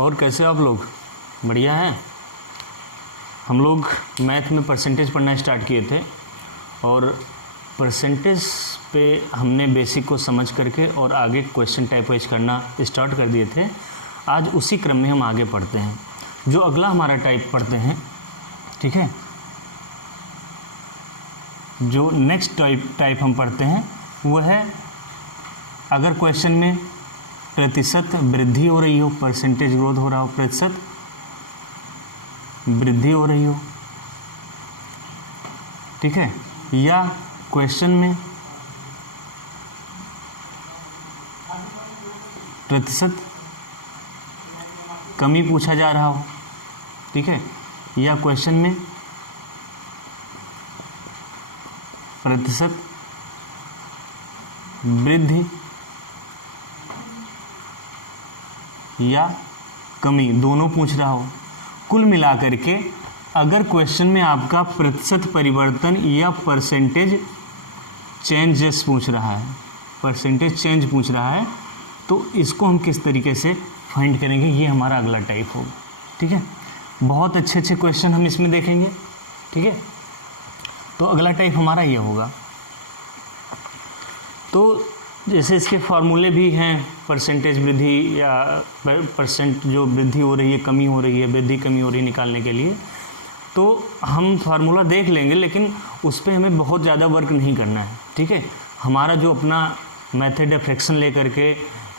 और कैसे आप लोग? बढ़िया हैं। हम लोग मैथ में परसेंटेज पढ़ना स्टार्ट किए थे और परसेंटेज पे हमने बेसिक को समझ करके और आगे क्वेश्चन टाइप वाइज करना स्टार्ट कर दिए थे। आज उसी क्रम में हम आगे पढ़ते हैं। जो अगला हमारा टाइप पढ़ते हैं, ठीक है, जो नेक्स्ट टाइप हम पढ़ते हैं वो है अगर क्वेश्चन में प्रतिशत वृद्धि हो रही हो, परसेंटेज ग्रोथ हो रहा हो, प्रतिशत वृद्धि हो रही हो, ठीक है, या क्वेश्चन में प्रतिशत कमी पूछा जा रहा हो, ठीक है, या क्वेश्चन में प्रतिशत वृद्धि या कमी दोनों पूछ रहा हो। कुल मिलाकर के अगर क्वेश्चन में आपका प्रतिशत परिवर्तन या परसेंटेज चेंजेस पूछ रहा है, परसेंटेज चेंज पूछ रहा है, तो इसको हम किस तरीके से फाइंड करेंगे, ये हमारा अगला टाइप होगा। ठीक है, बहुत अच्छे अच्छे क्वेश्चन हम इसमें देखेंगे। ठीक है, तो अगला टाइप हमारा ये होगा। तो जैसे इसके फार्मूले भी हैं, परसेंटेज वृद्धि या परसेंट जो वृद्धि हो रही है, कमी हो रही है, वृद्धि कमी हो रही है निकालने के लिए, तो हम फार्मूला देख लेंगे, लेकिन उस पर हमें बहुत ज़्यादा वर्क नहीं करना है। ठीक है, हमारा जो अपना मेथड है फ्रैक्शन ले करके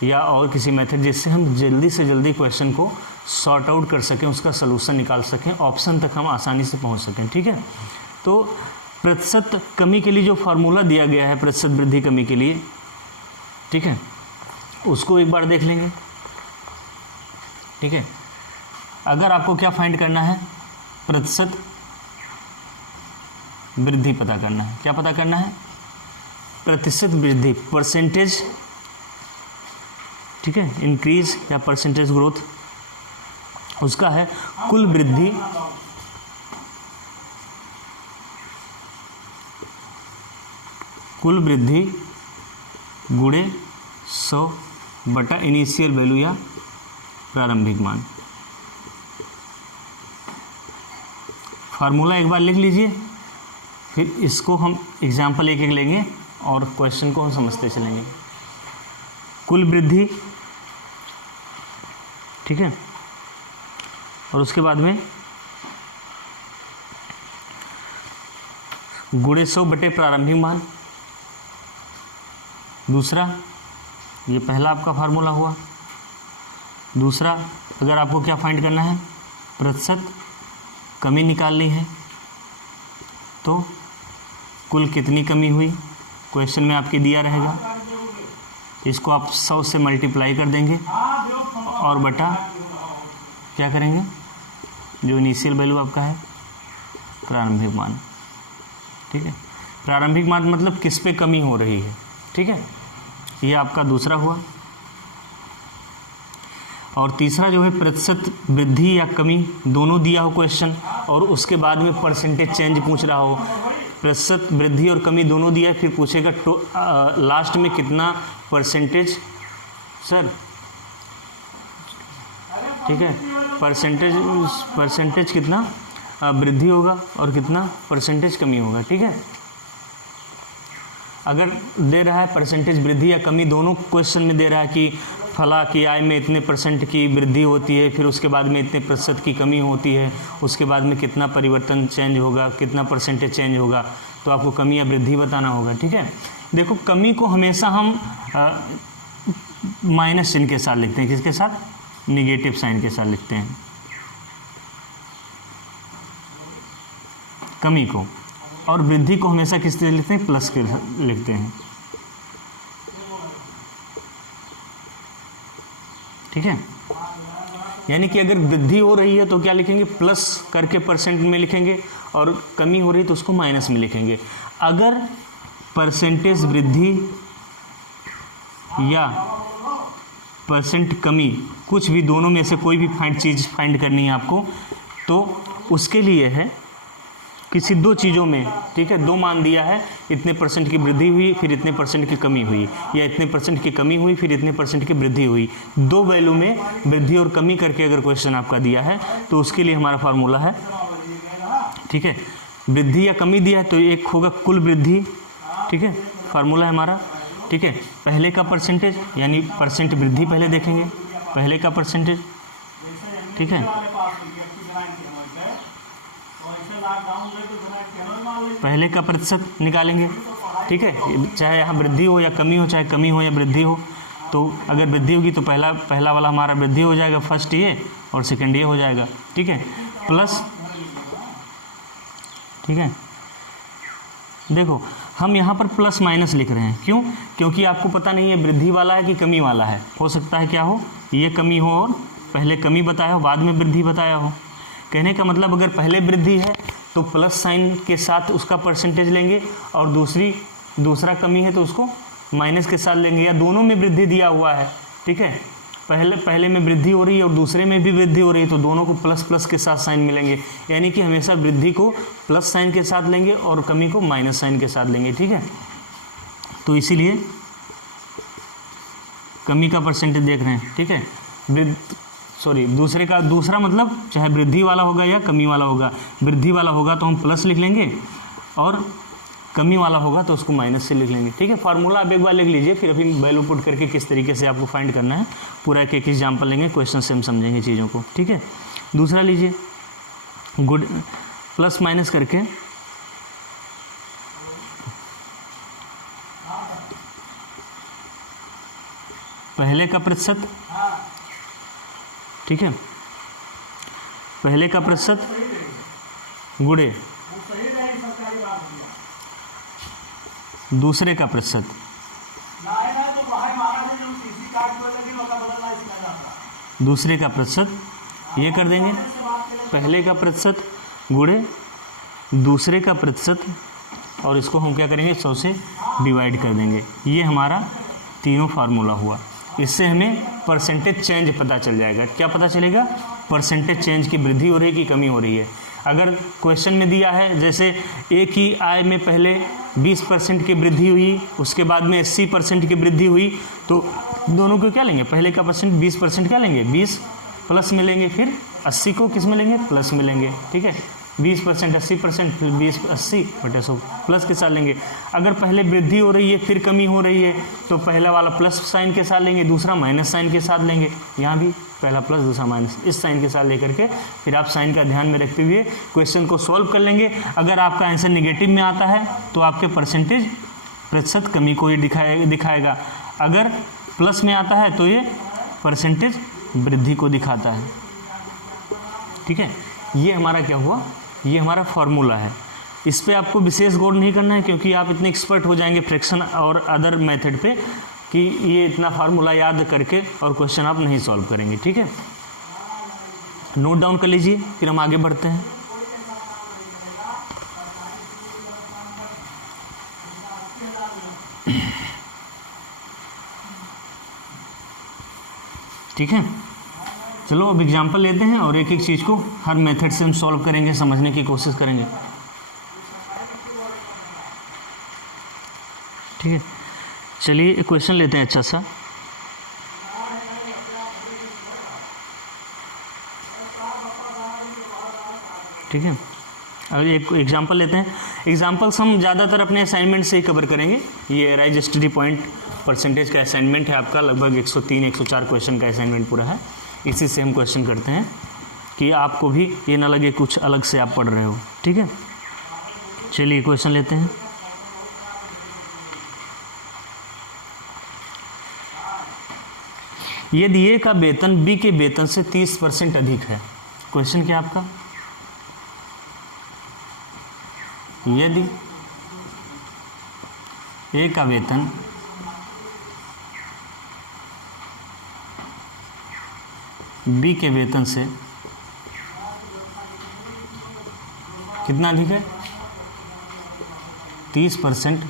या और किसी मेथड जिससे हम जल्दी से जल्दी क्वेश्चन को सॉर्ट आउट कर सकें, उसका सलूशन निकाल सकें, ऑप्शन तक हम आसानी से पहुँच सकें। ठीक है, तो प्रतिशत कमी के लिए जो फार्मूला दिया गया है प्रतिशत वृद्धि कमी के लिए, ठीक है, उसको एक बार देख लेंगे। ठीक है, अगर आपको क्या फाइंड करना है, प्रतिशत वृद्धि पता करना है। क्या पता करना है? प्रतिशत वृद्धि, परसेंटेज, ठीक है, इंक्रीज या परसेंटेज ग्रोथ, उसका है कुल वृद्धि गुणे 100 बटा इनिशियल वैल्यू या प्रारंभिक मान। फार्मूला एक बार लिख लीजिए, फिर इसको हम एग्जाम्पल एक एक लेंगे और क्वेश्चन को हम समझते चलेंगे। कुल वृद्धि, ठीक है, और उसके बाद में गुणे 100 बटे प्रारंभिक मान। दूसरा, ये पहला आपका फार्मूला हुआ। दूसरा, अगर आपको क्या फाइंड करना है, प्रतिशत कमी निकालनी है, तो कुल कितनी कमी हुई क्वेश्चन में आपके दिया रहेगा, इसको आप 100 से मल्टीप्लाई कर देंगे और बटा क्या करेंगे, जो इनिशियल वैल्यू आपका है प्रारंभिक मान। ठीक है, प्रारंभिक मान मतलब किस पे कमी हो रही है। ठीक है, ये आपका दूसरा हुआ। और तीसरा जो है प्रतिशत वृद्धि या कमी दोनों दिया हो क्वेश्चन और उसके बाद में परसेंटेज चेंज पूछ रहा हो, प्रतिशत वृद्धि और कमी दोनों दिया है, फिर पूछेगा लास्ट में कितना परसेंटेज सर, ठीक है, परसेंटेज कितना वृद्धि होगा और कितना परसेंटेज कमी होगा। ठीक है, अगर दे रहा है परसेंटेज वृद्धि या कमी दोनों क्वेश्चन में दे रहा है कि फला की आय में इतने परसेंट की वृद्धि होती है, फिर उसके बाद में इतने प्रतिशत की कमी होती है, उसके बाद में कितना परिवर्तन चेंज होगा, कितना परसेंटेज चेंज होगा, तो आपको कमी या वृद्धि बताना होगा। ठीक है, देखो कमी को हमेशा हम माइनस चिन्ह के साथ लिखते हैं, किसके साथ, निगेटिव साइन के साथ लिखते हैं कमी को, और वृद्धि को हमेशा किस तरह लिखते हैं, प्लस के लिखते हैं। ठीक है, यानी कि अगर वृद्धि हो रही है तो क्या लिखेंगे, प्लस करके परसेंट में लिखेंगे, और कमी हो रही है तो उसको माइनस में लिखेंगे। अगर परसेंटेज वृद्धि या परसेंट कमी, कुछ भी दोनों में से कोई भी चीज़ फाइंड करनी है आपको, तो उसके लिए है किसी दो चीज़ों में, ठीक है, दो मान दिया है, इतने परसेंट की वृद्धि हुई फिर इतने परसेंट की कमी हुई, या इतने परसेंट की कमी हुई फिर इतने परसेंट की वृद्धि हुई, दो वैल्यू में वृद्धि और कमी करके अगर क्वेश्चन आपका दिया है तो उसके लिए हमारा फार्मूला है, ठीक है, वृद्धि या कमी दिया है तो एक होगा कुल वृद्धि, ठीक है, फार्मूला है हमारा, ठीक है, पहले का परसेंटेज यानी परसेंट वृद्धि पहले देखेंगे, पहले का परसेंटेज, ठीक है, पहले का प्रतिशत निकालेंगे, ठीक है, चाहे यहाँ वृद्धि हो या कमी हो, चाहे कमी हो या वृद्धि हो, तो अगर वृद्धि होगी तो पहला वाला हमारा वृद्धि हो जाएगा, फर्स्ट ये और सेकंड ये हो जाएगा, ठीक है, प्लस, ठीक है, देखो हम यहाँ पर प्लस माइनस लिख रहे हैं, क्यों? क्योंकि आपको पता नहीं है वृद्धि वाला है कि कमी वाला है, हो सकता है क्या हो, ये कमी हो और पहले कमी बताया हो बाद में वृद्धि बताया हो। कहने का मतलब अगर पहले वृद्धि है तो प्लस साइन के साथ उसका परसेंटेज लेंगे और दूसरा कमी है तो उसको माइनस के साथ लेंगे, या दोनों में वृद्धि दिया हुआ है, ठीक है, पहले में वृद्धि हो रही है और दूसरे में भी वृद्धि हो रही है तो दोनों को प्लस प्लस के साथ साइन मिलेंगे, यानी कि हमेशा वृद्धि को प्लस साइन के साथ लेंगे और कमी को माइनस साइन के साथ लेंगे, ठीक है। तो इसीलिए कमी का परसेंटेज देख रहे हैं, ठीक है, दूसरा मतलब चाहे वृद्धि वाला होगा या कमी वाला होगा, वृद्धि वाला होगा तो हम प्लस लिख लेंगे और कमी वाला होगा तो उसको माइनस से लिख लेंगे, ठीक है। फार्मूला आप एक बार लिख लीजिए, फिर अभी वैल्यू पुट करके किस तरीके से आपको फाइंड करना है पूरा एक एग्जाम्पल लेंगे, क्वेश्चन से हम समझेंगे चीज़ों को, ठीक है। दूसरा लीजिए, गुड प्लस माइनस करके पहले का प्रतिशत, ठीक है, पहले का प्रतिशत गुणे दूसरे का प्रतिशत, दूसरे का प्रतिशत ये कर देंगे, पहले का प्रतिशत गुणे दूसरे का प्रतिशत और इसको हम क्या करेंगे 100 से डिवाइड कर देंगे। ये हमारा तीनों फार्मूला हुआ। इससे हमें परसेंटेज चेंज पता चल जाएगा। क्या पता चलेगा? परसेंटेज चेंज की वृद्धि हो रही है कि कमी हो रही है। अगर क्वेश्चन में दिया है जैसे एक ही आय में पहले 20% की वृद्धि हुई, उसके बाद में 80% की वृद्धि हुई, तो दोनों को क्या लेंगे? पहले का परसेंट 20% क्या लेंगे? 20 प्लस में लेंगे, फिर 80 को किस में लेंगे? प्लस में लेंगे। ठीक है, 20% 80%, फिर 20 80/100 प्लस के साथ लेंगे। अगर पहले वृद्धि हो रही है फिर कमी हो रही है तो पहला वाला प्लस साइन के साथ लेंगे, दूसरा माइनस साइन के साथ लेंगे। यहाँ भी पहला प्लस दूसरा माइनस, इस साइन के साथ लेकर के फिर आप साइन का ध्यान में रखते हुए क्वेश्चन को सॉल्व कर लेंगे। अगर आपका आंसर नेगेटिव में आता है तो आपके परसेंटेज प्रतिशत कमी को ये दिखाएगा। अगर प्लस में आता है तो ये परसेंटेज वृद्धि को दिखाता है। ठीक है, ये हमारा क्या हुआ? ये हमारा फॉर्मूला है। इस पे आपको विशेष गौर नहीं करना है क्योंकि आप इतने एक्सपर्ट हो जाएंगे फ्रैक्शन और अदर मेथड पे कि ये इतना फार्मूला याद करके और क्वेश्चन आप नहीं सॉल्व करेंगे। ठीक है, नोट डाउन कर लीजिए, फिर हम आगे बढ़ते हैं। ठीक है, चलो अब एग्जाम्पल लेते हैं और एक एक चीज़ को हर मेथड से हम सॉल्व करेंगे, समझने की कोशिश करेंगे। ठीक है, चलिए एक क्वेश्चन लेते हैं अच्छा सा। ठीक है, अब एक एग्जाम्पल लेते हैं। एग्जाम्पल्स हम ज़्यादातर अपने असाइनमेंट से ही कवर करेंगे। ये राइज स्टडी पॉइंट परसेंटेज का असाइनमेंट है आपका, लगभग 103-104 क्वेश्चन का असाइनमेंट पूरा है। इसी से हम क्वेश्चन करते हैं कि आपको भी ये ना लगे कुछ अलग से आप पढ़ रहे हो। ठीक है, चलिए क्वेश्चन लेते हैं। यदि ए का वेतन बी के वेतन से 30% अधिक है। क्वेश्चन क्या आपका? यदि ए का वेतन बी के वेतन से कितना अधिक है? 30%।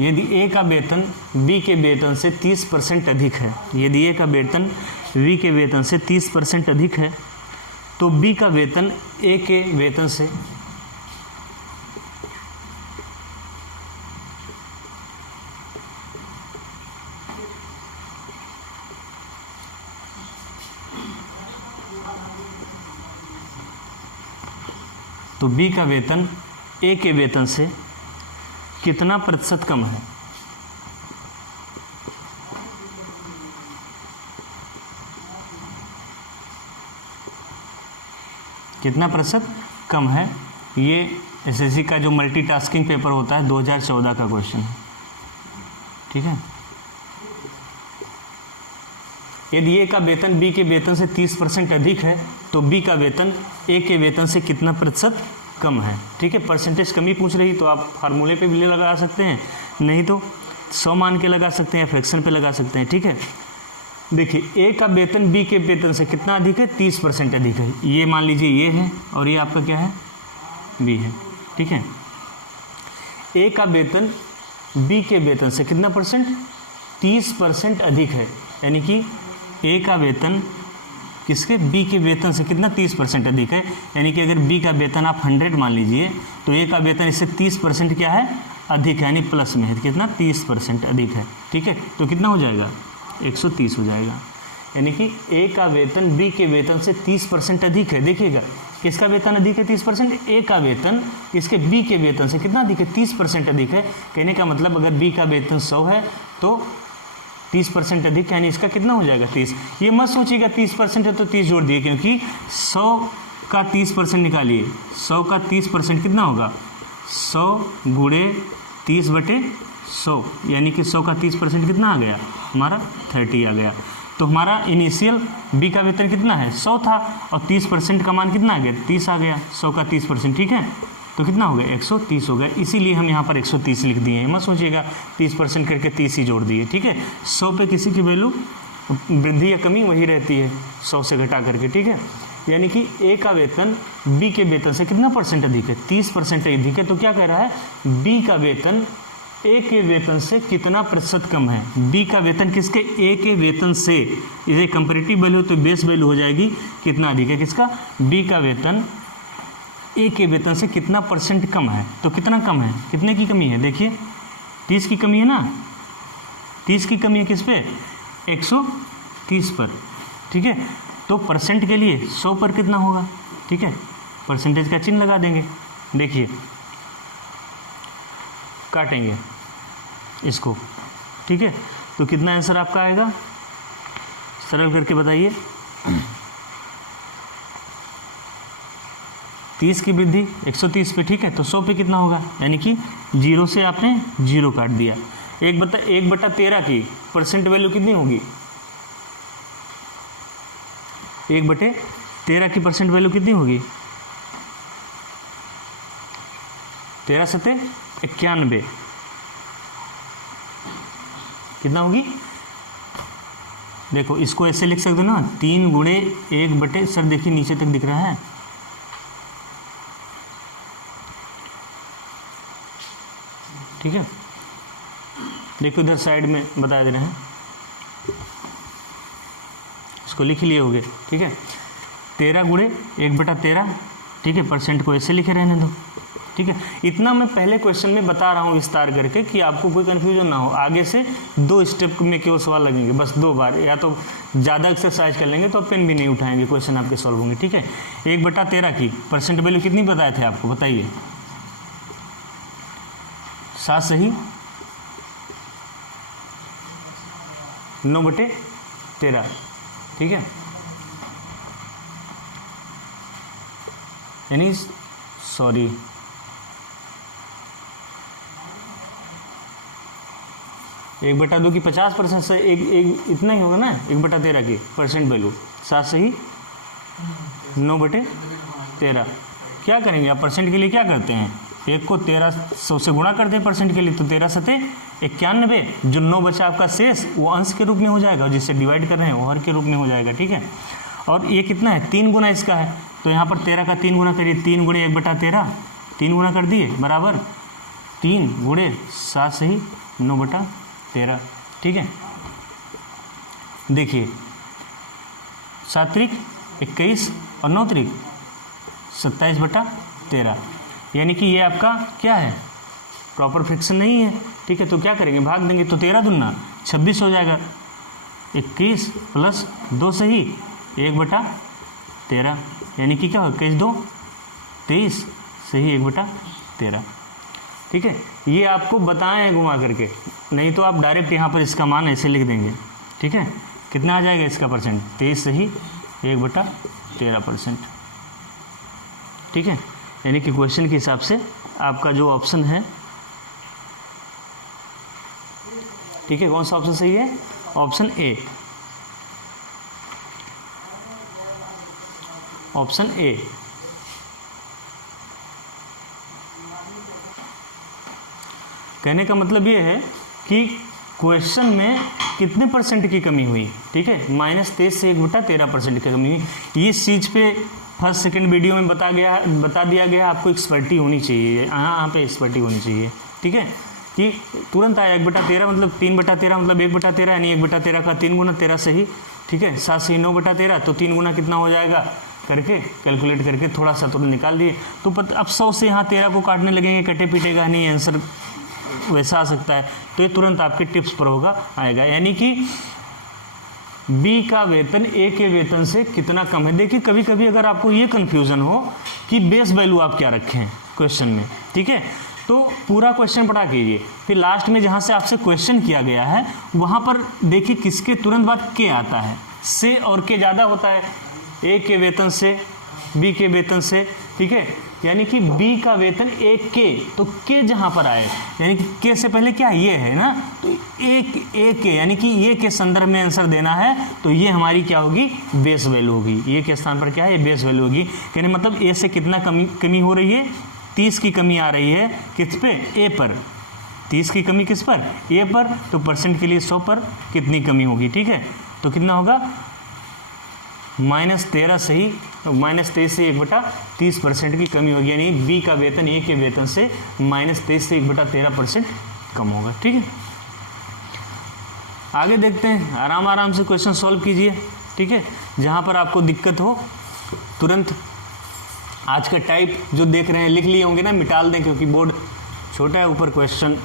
यदि ए का वेतन बी के वेतन से 30% अधिक है, यदि ए का वेतन वी के वेतन से 30% अधिक है तो बी का वेतन ए के वेतन से ए के वेतन से कितना प्रतिशत कम है? कितना प्रतिशत कम है? ये एसएससी का जो मल्टीटास्किंग पेपर होता है 2014 का क्वेश्चन है, ठीक है। यदि ए का वेतन बी के वेतन से 30% अधिक है तो बी का वेतन ए के वेतन से कितना प्रतिशत कम है, ठीक है। परसेंटेज कमी पूछ रही तो आप फार्मूले पे भी लगा सकते हैं, नहीं तो 100 मान के लगा सकते हैं, फ्रैक्शन पे लगा सकते हैं, ठीक है। देखिए ए का वेतन बी के वेतन से कितना अधिक है? 30% अधिक है। ये मान लीजिए ये है और ये आपका क्या है? बी है, ठीक है। ए का वेतन बी के वेतन से कितना परसेंट? 30% अधिक है, यानी कि ए का वेतन किसके? बी के वेतन से कितना? 30% अधिक है। यानी कि अगर बी का वेतन आप 100 मान लीजिए तो ए का वेतन इससे 30% क्या है? अधिक है, यानी प्लस में है। कितना? 30% अधिक है, ठीक है। तो कितना हो जाएगा? 130 हो जाएगा। यानी कि ए का वेतन बी के वेतन से 30% अधिक है। देखिएगा किसका वेतन अधिक है? 30%। ए का वेतन इसके बी के वेतन से कितना अधिक है? 30% अधिक है। कहने का मतलब अगर बी का वेतन 100 है तो 30% अधिक, यानी इसका कितना हो जाएगा? 30। ये मत सोचिएगा 30% है तो 30 जोड़ दिए, क्योंकि 100 का 30% निकालिए। 100 का 30% कितना होगा? 100 गुणे 30/100, यानी कि 100 का 30% कितना आ गया? हमारा 30 आ गया। तो हमारा इनिशियल बी का वेतन कितना है? 100 था और 30% का मान कितना आ गया? 30 आ गया। 100 का 30%, ठीक है। तो कितना हो गया? 130 हो गया। इसीलिए हम यहाँ पर 130 लिख दिए हैं। मत सोचिएगा 30% करके 30 ही जोड़ दिए, ठीक है। 100 पे किसी की वैल्यू वृद्धि या कमी वही रहती है 100 से घटा करके, ठीक है। यानी कि ए का वेतन बी के वेतन से कितना परसेंट अधिक है? 30% अधिक है। तो क्या कह रहा है? बी का वेतन ए के वेतन से कितना प्रतिशत कम है? बी का वेतन किसके? ए के वेतन से। इसे कंपैरेटिव वैल्यू तो बेस वैल्यू हो जाएगी कितना अधिक है? किसका? बी का वेतन ए के वेतन से कितना परसेंट कम है। तो कितना कम है? कितने की कमी है? देखिए 30 की कमी है ना। 30 की कमी है किस पे? 130 पर, ठीक है। तो परसेंट के लिए 100 पर कितना होगा? ठीक है, परसेंटेज का चिन्ह लगा देंगे। देखिए काटेंगे इसको, ठीक है। तो कितना आंसर आपका आएगा? सरल करके बताइए। 30 की वृद्धि 130 पे, ठीक है। तो 100 पे कितना होगा? यानी कि 0 से आपने 0 काट दिया। 1/13 की परसेंट वैल्यू कितनी होगी? 1/13 की परसेंट वैल्यू कितनी होगी? 13 सते 91 कितना होगी? देखो इसको ऐसे लिख सकते हो ना, 3 गुणे 1 सर देखिए नीचे तक दिख रहा है, ठीक है। देखो इधर साइड में बता दे रहे हैं, इसको लिख लिए होगे, ठीक है। 13 गुणे 1/13, ठीक है। परसेंट को ऐसे लिखे रहने दो, ठीक है। इतना मैं पहले क्वेश्चन में बता रहा हूँ विस्तार करके कि आपको कोई कन्फ्यूजन ना हो। आगे से 2 स्टेप में केवल सवाल लगेंगे, बस 2 बार, या तो ज़्यादा एक्सरसाइज कर लेंगे तो पेन भी नहीं उठाएंगे, क्वेश्चन आपके सॉल्व होंगे, ठीक है। 1/13 की परसेंट वैल्यू कितनी बताए थे आपको? बताइए। 7 सही 9/13, ठीक है। यानी सॉरी 1/2 की 50% से एक इतना ही होगा ना। 1/13 की परसेंट वैल्यू 7 सही 9/13। क्या करेंगे आप? परसेंट के लिए क्या करते हैं? 1 को 1300 से गुणा करते हैं परसेंट के लिए, तो 13 सते 91। जो 9 बचा आपका शेष वो अंश के रूप में हो जाएगा, जिससे डिवाइड कर रहे हैं वो हर के रूप में हो जाएगा, ठीक है। और ये कितना है? 3 गुना इसका है, तो यहाँ पर 13 का 3 गुना करिए। 3 गुणे 1/13, 3 गुना कर दिए बराबर 3 गुणे 7 सही 9/13, ठीक है। देखिए 7 त्रिक 21 और 9 त्रिक 27/13, यानी कि ये आपका क्या है, प्रॉपर फ्रैक्शन नहीं है। ठीक है, तो क्या करेंगे, भाग देंगे, तो 13 दूना 26 हो जाएगा। 21 + 2 सही 1/13, यानी कि क्या हो, 21 2 23 सही 1/13। ठीक है, ये आपको बताएं हैं घुमा करके, नहीं तो आप डायरेक्ट यहाँ पर इसका मान ऐसे लिख देंगे। ठीक है, कितना आ जाएगा इसका परसेंट, 23 सही 1/13%। ठीक है, यानी कि क्वेश्चन के हिसाब से आपका जो ऑप्शन है, ठीक है, कौन सा ऑप्शन सही है, ऑप्शन ए, ऑप्शन ए। कहने का मतलब ये है कि क्वेश्चन में कितने परसेंट की कमी हुई। ठीक है, -23 से 1/13% की कमी हुई। इस चीज़ पे फर्स्ट सेकंड वीडियो में बता दिया गया, आपको एक्सपर्टी होनी चाहिए, यहाँ पे एक्सपर्टी होनी चाहिए। ठीक है, कि तुरंत आया 1/13 मतलब 3/13 मतलब 1/13, यानी 1/13 का 3 गुना 13 सही। ठीक है, 7 से 9/13, तो 3 गुना कितना हो जाएगा करके कैलकुलेट करके थोड़ा सा तुरंत निकाल दिए। तो अब 100 से यहाँ 13 को काटने लगेंगे, कटे पीटेगा नहीं, आंसर वैसा आ सकता है। तो ये तुरंत आपके टिप्स पर होगा आएगा, यानी कि बी का वेतन ए के वेतन से कितना कम है। देखिए कभी कभी अगर आपको ये कन्फ्यूज़न हो कि बेस वैल्यू आप क्या रखें हैं क्वेश्चन में, ठीक है, तो पूरा क्वेश्चन पढ़ा कीजिए, फिर लास्ट में जहाँ से आपसे क्वेश्चन किया गया है वहाँ पर देखिए किसके तुरंत बाद के आता है, से और के ज़्यादा होता है, ए के वेतन से बी के वेतन से। ठीक है, यानी कि बी का वेतन ए के, तो के जहाँ पर आए यानी कि के से पहले क्या ये है ना, तो ए के यानी कि ये के संदर्भ में आंसर देना है, तो ये हमारी क्या होगी, बेस वैल्यू होगी। ये के स्थान पर क्या है, ये बेस वैल्यू होगी। कहने मतलब ए से कितना कमी हो रही है, 30 की कमी आ रही है, किस पे, ए पर। 30 की कमी किस पर, ए पर, तो परसेंट के लिए 100 पर कितनी कमी होगी। ठीक है, तो कितना होगा, -13 सही, तो -23 से 1/30% की कमी होगी, यानी बी का वेतन ए के वेतन से -23 से 1/13% कम होगा। ठीक है, आगे देखते हैं, आराम आराम से क्वेश्चन सॉल्व कीजिए। ठीक है, जहाँ पर आपको दिक्कत हो तुरंत आज का टाइप जो देख रहे हैं लिख लिए होंगे ना, मिटाल दें क्योंकि बोर्ड छोटा है, ऊपर क्वेश्चन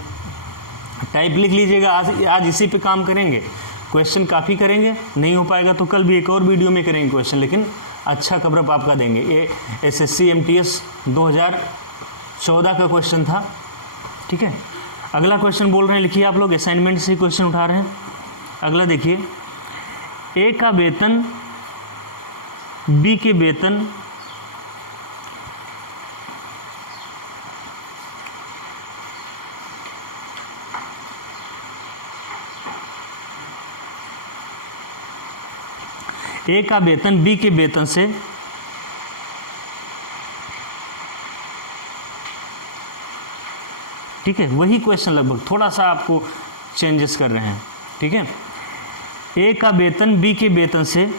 टाइप लिख लीजिएगा। आज इसी पे काम करेंगे, क्वेश्चन काफ़ी करेंगे, नहीं हो पाएगा तो कल भी एक और वीडियो में करेंगे क्वेश्चन, लेकिन अच्छा कवरअप आपका देंगे। ये SSC MTS 2014 का क्वेश्चन था। ठीक है, अगला क्वेश्चन बोल रहे हैं, लिखिए आप लोग, असाइनमेंट से क्वेश्चन उठा रहे हैं। अगला देखिए, ए का वेतन बी के वेतन ए का वेतन बी के वेतन से ठीक है, वही क्वेश्चन लगभग, थोड़ा सा आपको चेंजेस कर रहे हैं। ठीक है, ए का वेतन बी के वेतन से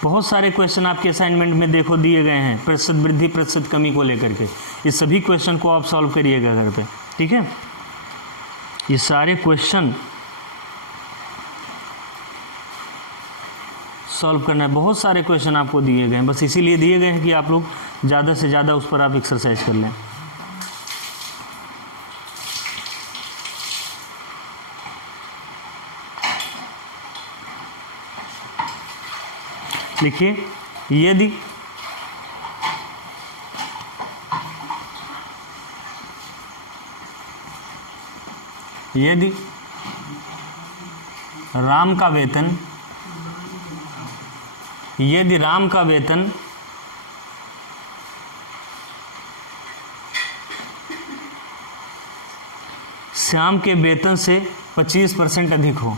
बहुत सारे क्वेश्चन आपके असाइनमेंट में देखो दिए गए हैं, प्रतिशत वृद्धि प्रतिशत कमी को लेकर के। ये सभी क्वेश्चन को आप सॉल्व करिएगा घर पे। ठीक है, ये सारे क्वेश्चन सॉल्व करना है। बहुत सारे क्वेश्चन आपको दिए गए हैं, बस इसीलिए दिए गए हैं कि आप लोग ज़्यादा से ज़्यादा उस पर आप एक्सरसाइज कर लें। लिखिए, यदि राम का वेतन श्याम के वेतन से 25% अधिक हो,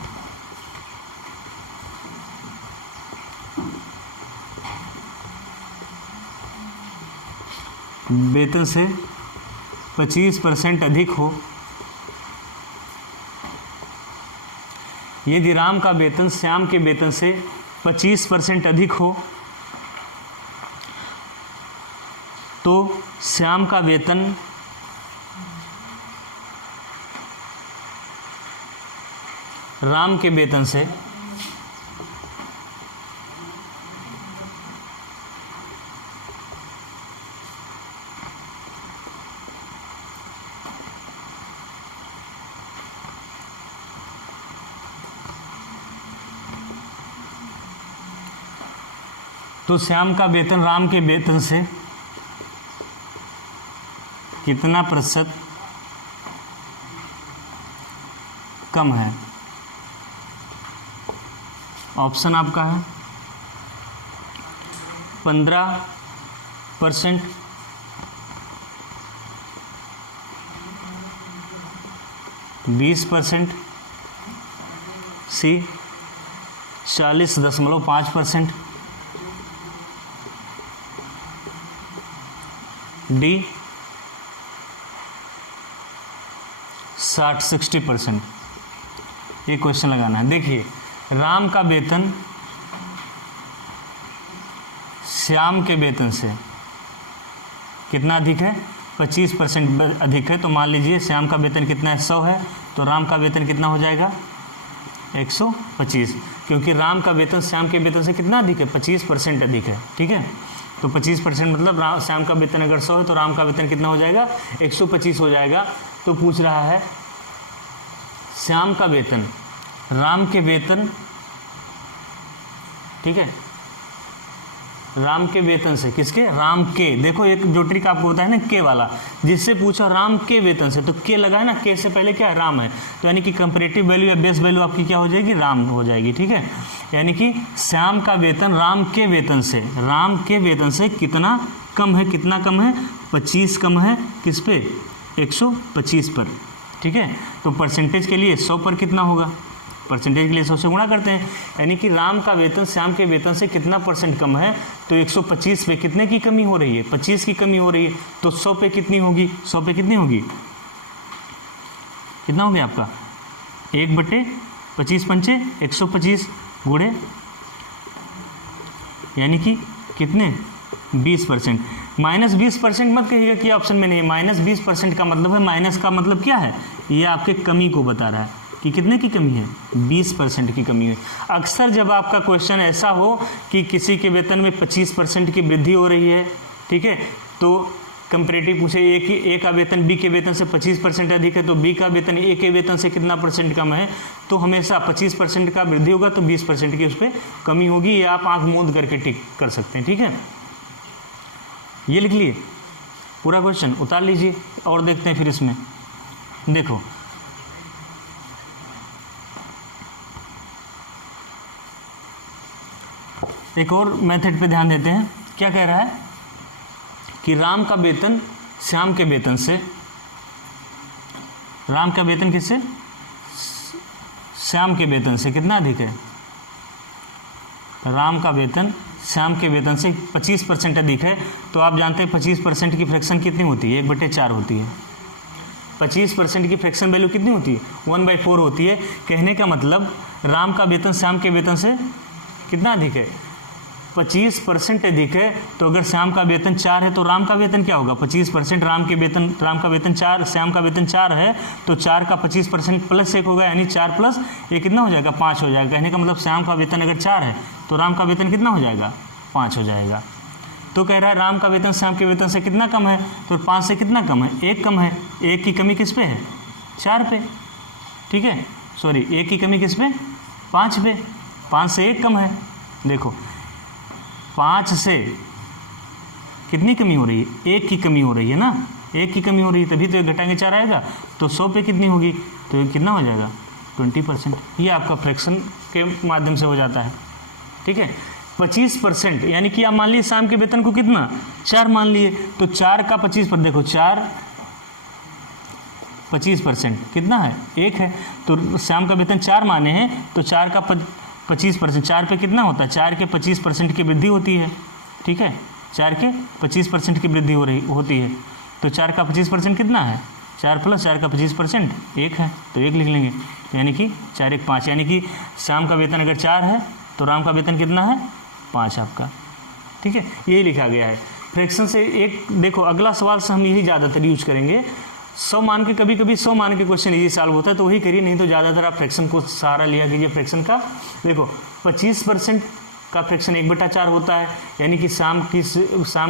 वेतन से 25% अधिक हो, यदि राम का वेतन श्याम के वेतन से 25% अधिक हो श्याम का वेतन राम के वेतन से तो श्याम का वेतन राम के वेतन से कितना प्रतिशत कम है? ऑप्शन आपका है 15%, 20%, सी 40.5%, डी 60% ये क्वेश्चन लगाना है। देखिए, राम का वेतन श्याम के वेतन से कितना अधिक है? 25% अधिक है। तो मान लीजिए श्याम का वेतन कितना है? 100 है, तो राम का वेतन कितना हो जाएगा? 125, क्योंकि राम का वेतन श्याम के वेतन से कितना अधिक है? 25% अधिक है। ठीक है, तो 25% मतलब श्याम का वेतन अगर 100 है तो राम का वेतन कितना हो जाएगा? 125 हो जाएगा। तो पूछ रहा है श्याम का वेतन राम के वेतन, ठीक है, राम के वेतन से, किसके? राम के। देखो एक जो ट्रिक आपको होता है ना के वाला, जिससे पूछा राम के वेतन से तो के लगा है ना, के से पहले क्या है? राम है, तो यानी कि कंपैरेटिव वैल्यू या बेस वैल्यू आपकी क्या हो जाएगी? राम हो जाएगी। ठीक है, यानी कि श्याम का वेतन राम के वेतन से कितना कम है? कितना कम है? 25 कम है। किस पे? 125 पर। ठीक है, तो परसेंटेज के लिए 100 पर कितना होगा? परसेंटेज के लिए 100 से गुणा करते हैं, यानी कि राम का वेतन श्याम के वेतन से कितना % कम है? तो 125 पे कितने की कमी हो रही है? 25 की कमी हो रही है। तो 100 पे कितनी होगी? 100 पे कितनी होगी? कितना हो गया आपका? 1/25 पंचे 125 गुणे, यानी कि कितने? 20%। -20% मत कहिएगा कि ऑप्शन में नहीं है। -20% का मतलब है, माइनस का मतलब क्या है? ये आपके कमी को बता रहा है कि कितने की कमी है? 20% की कमी है। अक्सर जब आपका क्वेश्चन ऐसा हो कि किसी के वेतन में 25% की वृद्धि हो रही है, ठीक है, तो कंपैरेटिव पूछे ए का वेतन बी के वेतन से 25% अधिक है, तो बी का वेतन ए के वेतन से कितना % कम है? तो हमेशा 25% का वृद्धि होगा तो 20% की उस पर कमी होगी। ये आप आंख मूंद करके टिक कर सकते हैं। ठीक है, ये लिख लिए पूरा क्वेश्चन, उतार लीजिए और देखते हैं फिर इसमें। देखो एक और मेथड पे ध्यान देते हैं। क्या कह रहा है कि राम का वेतन श्याम के वेतन से, राम का वेतन किससे? श्याम के वेतन से कितना अधिक है? राम का वेतन श्याम के वेतन से 25% अधिक है। तो आप जानते हैं 25% की फ्रैक्शन कितनी होती है? 1/4 होती है। 25% की फ्रैक्शन वैल्यू कितनी होती है? 1/4 होती है। कहने का मतलब राम का वेतन श्याम के वेतन से कितना अधिक है? 25% अधिक है। तो अगर श्याम का वेतन 4 है तो राम का वेतन क्या होगा? 25%। राम का वेतन 4, श्याम का वेतन 4 है, तो 4 का 25% प्लस 1 होगा, यानी 4 प्लस ये कितना हो जाएगा? 5 हो जाएगा। कहने का मतलब श्याम का वेतन अगर 4 है तो राम का वेतन कितना हो जाएगा? 5 हो जाएगा। तो कह रहा है राम का वेतन श्याम के वेतन से कितना कम है? तो 5 से कितना कम है? 1 कम है। 1 की कमी किस पे है? 4 पे। ठीक है, सॉरी, 1 की कमी किस पे? 5 पे। 5 से 1 कम है। देखो 5 से कितनी कमी हो रही है? 1 की कमी हो रही है ना, 1 की कमी हो रही है, तभी तो 1 घटाएंगे 4 आएगा। तो 100 पे कितनी होगी? तो ये कितना हो जाएगा? 20%। ये आपका फ्रैक्शन के माध्यम से हो जाता है। ठीक है, 25%, यानी कि आप मान लीजिए शाम के वेतन को कितना? 4 मान लिए, तो 4 का 25%, देखो 4 25% कितना है? 1 है। तो शाम का वेतन 4 माने हैं, तो 4 का 25%, 4 पे कितना होता है? 4 के 25% की वृद्धि होती है। ठीक है, 4 के 25% की वृद्धि होती है। तो 4 का 25% कितना है? 4 प्लस 4 का 25% 1 है, तो 1 लिख लेंगे, यानी कि 4 1 5, यानी कि शाम का वेतन अगर 4 है तो राम का वेतन कितना है? 5 आपका। ठीक है, यही लिखा गया है। फ्रैक्शन से एक देखो, अगला सवाल से हम यही ज़्यादातर यूज करेंगे। 100 मान के, कभी कभी 100 मान के क्वेश्चन इजी सॉल्व होता है तो वही करिए, नहीं तो ज़्यादातर आप फ्रैक्शन को सहारा लिया कीजिए। फ्रैक्शन का देखो 25% का फ्रैक्शन 1/4 होता है, यानी कि शाम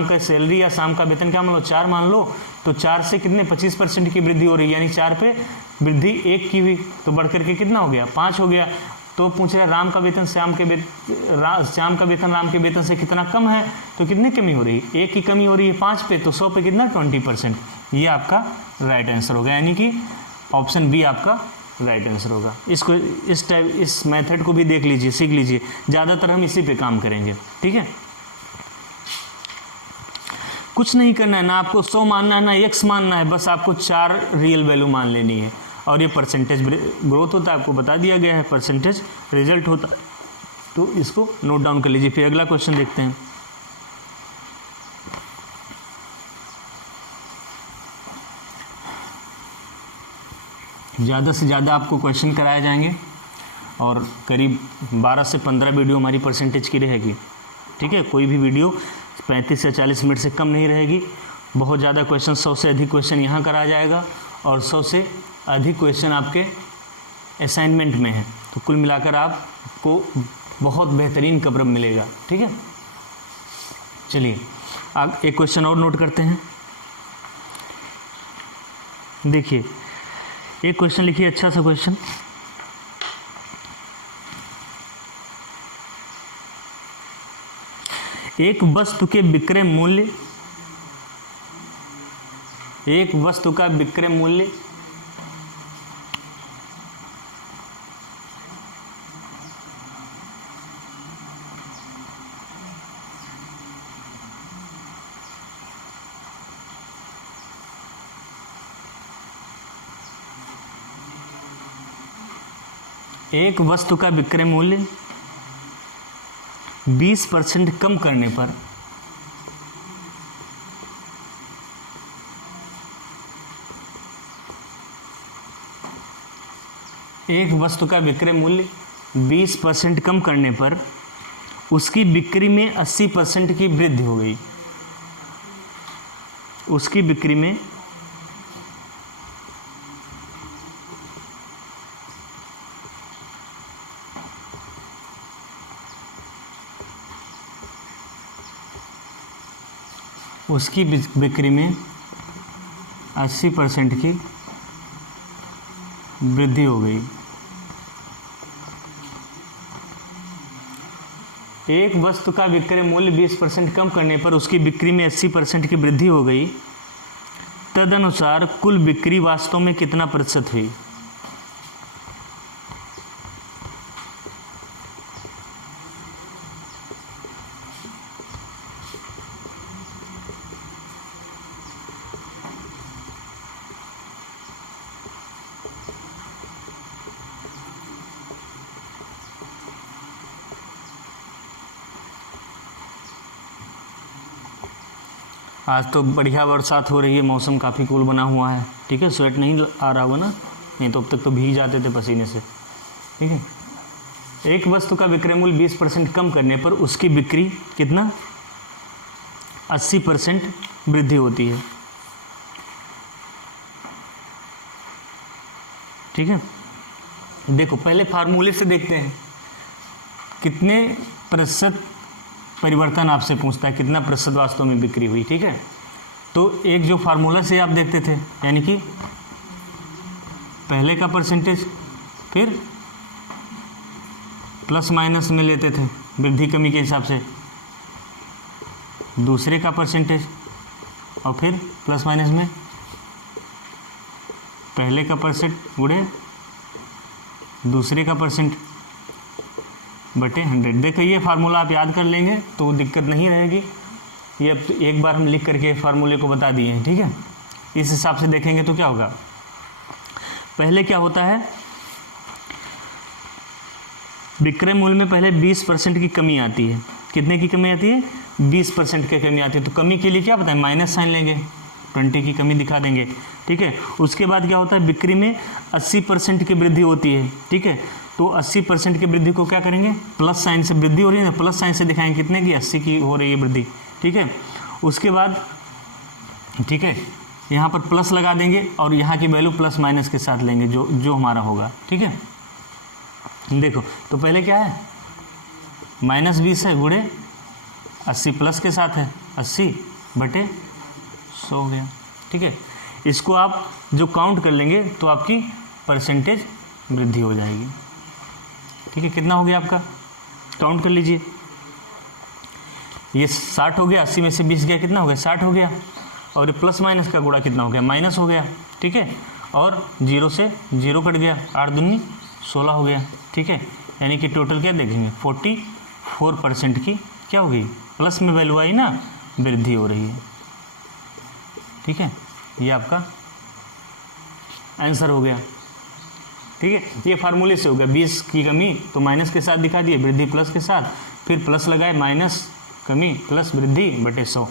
का सैलरी या शाम का वेतन क्या मान लो 4 मान लो, तो 4 से कितने 25% की वृद्धि हो रही है, यानी 4 पे वृद्धि 1 की हुई, तो बढ़ करके कितना हो गया 5 हो गया। तो पूछ रहा है राम का वेतन श्याम के वेतन राम के वेतन से कितना कम है, तो कितनी कमी हो रही है 1 की कमी हो रही है 5 पे, तो 100 पे कितना 20%। ये आपका राइट आंसर होगा, यानी कि ऑप्शन बी आपका राइट आंसर होगा। इसको इस मेथड को भी देख लीजिए, सीख लीजिए, ज़्यादातर हम इसी पे काम करेंगे, ठीक है। कुछ नहीं करना है, ना आपको 100 मानना है ना x मानना है, बस आपको 4 रियल वैल्यू मान लेनी है। और ये परसेंटेज ग्रोथ होता है, आपको बता दिया गया है, परसेंटेज रिजल्ट होता है, तो इसको नोट डाउन कर लीजिए। फिर अगला क्वेश्चन देखते हैं। ज़्यादा से ज़्यादा आपको क्वेश्चन कराए जाएंगे और करीब 12 से 15 वीडियो हमारी परसेंटेज की रहेगी, ठीक है। कोई भी वीडियो 35 से 40 मिनट से कम नहीं रहेगी। बहुत ज़्यादा क्वेश्चन, 100 से अधिक क्वेश्चन यहाँ कराया जाएगा और 100 से अधिक क्वेश्चन आपके असाइनमेंट में है, तो कुल मिलाकर आपको बहुत बेहतरीन कवरेज मिलेगा, ठीक है। चलिए अब एक क्वेश्चन और नोट करते हैं। देखिए एक क्वेश्चन लिखिए, अच्छा सा क्वेश्चन। एक वस्तु के विक्रय मूल्य, एक वस्तु का विक्रय मूल्य एक वस्तु का विक्रय मूल्य 20% कम करने पर एक वस्तु का विक्रय मूल्य 20% कम करने पर उसकी बिक्री में 80% की वृद्धि हो गई। उसकी बिक्री में उसकी बिक्री में 80% की वृद्धि हो गई। एक वस्तु का विक्रय मूल्य 20% कम करने पर उसकी बिक्री में 80% की वृद्धि हो गई, तदनुसार कुल बिक्री वास्तव में कितना प्रतिशत हुई। आज तो बढ़िया बरसात हो रही है, मौसम काफ़ी कूल बना हुआ है, ठीक है। स्वेट नहीं आ रहा होगा ना, नहीं तो अब तक तो भीग जाते थे पसीने से, ठीक है। एक वस्तु का विक्रय मूल्य 20% कम करने पर उसकी बिक्री कितना 80% वृद्धि होती है, ठीक है। देखो पहले फार्मूले से देखते हैं, कितने प्रतिशत परिवर्तन आपसे पूछता है, कितना प्रतिशत वास्तव में बिक्री हुई, ठीक है। तो एक जो फार्मूला से आप देखते थे, यानी कि पहले का परसेंटेज, फिर प्लस माइनस में लेते थे वृद्धि कमी के हिसाब से, दूसरे का परसेंटेज और फिर प्लस माइनस में पहले का परसेंट गुणे दूसरे का परसेंट बटे 100। देखो ये फार्मूला आप याद कर लेंगे तो दिक्कत नहीं रहेगी। ये अब एक बार हम लिख करके फार्मूले को बता दिए हैं, ठीक है। इस हिसाब से देखेंगे तो क्या होगा, पहले क्या होता है, विक्रय मूल्य में पहले 20% की कमी आती है। कितने की कमी आती है 20% की कमी आती है। तो कमी के लिए क्या बताएं, माइनस साइन लेंगे, 20 की कमी दिखा देंगे, ठीक है। उसके बाद क्या होता है, बिक्री में 80% की वृद्धि होती है, ठीक है। तो 80% की वृद्धि को क्या करेंगे, प्लस साइन से वृद्धि हो रही है, प्लस साइन से दिखाएंगे कितने की 80 की हो रही है वृद्धि, ठीक है। उसके बाद ठीक है यहाँ पर प्लस लगा देंगे और यहाँ की वैल्यू प्लस माइनस के साथ लेंगे जो हमारा होगा, ठीक है। देखो तो पहले क्या है, -20 है गुणे 80 प्लस के साथ है 80/100 हो गया, ठीक है। इसको आप जो काउंट कर लेंगे तो आपकी परसेंटेज वृद्धि हो जाएगी, ठीक है। कितना हो गया आपका, काउंट कर लीजिए। ये 60 हो गया, 80 में से 20 गया, कितना हो गया 60 हो गया, और ये प्लस माइनस का गुणा कितना हो गया, माइनस हो गया, ठीक है। और 0 से 0 कट गया, 8 दूनी 16 हो गया, ठीक है। यानी कि टोटल क्या देखेंगे 44% की क्या हो गई, प्लस में वैल्यू आई ना, वृद्धि हो रही है, ठीक है। ये आपका आंसर हो गया, ठीक है। ये फार्मूले से हो गया, 20 की कमी तो माइनस के साथ दिखा दिए, वृद्धि प्लस के साथ, फिर प्लस लगाए, माइनस कमी प्लस वृद्धि बटे 100,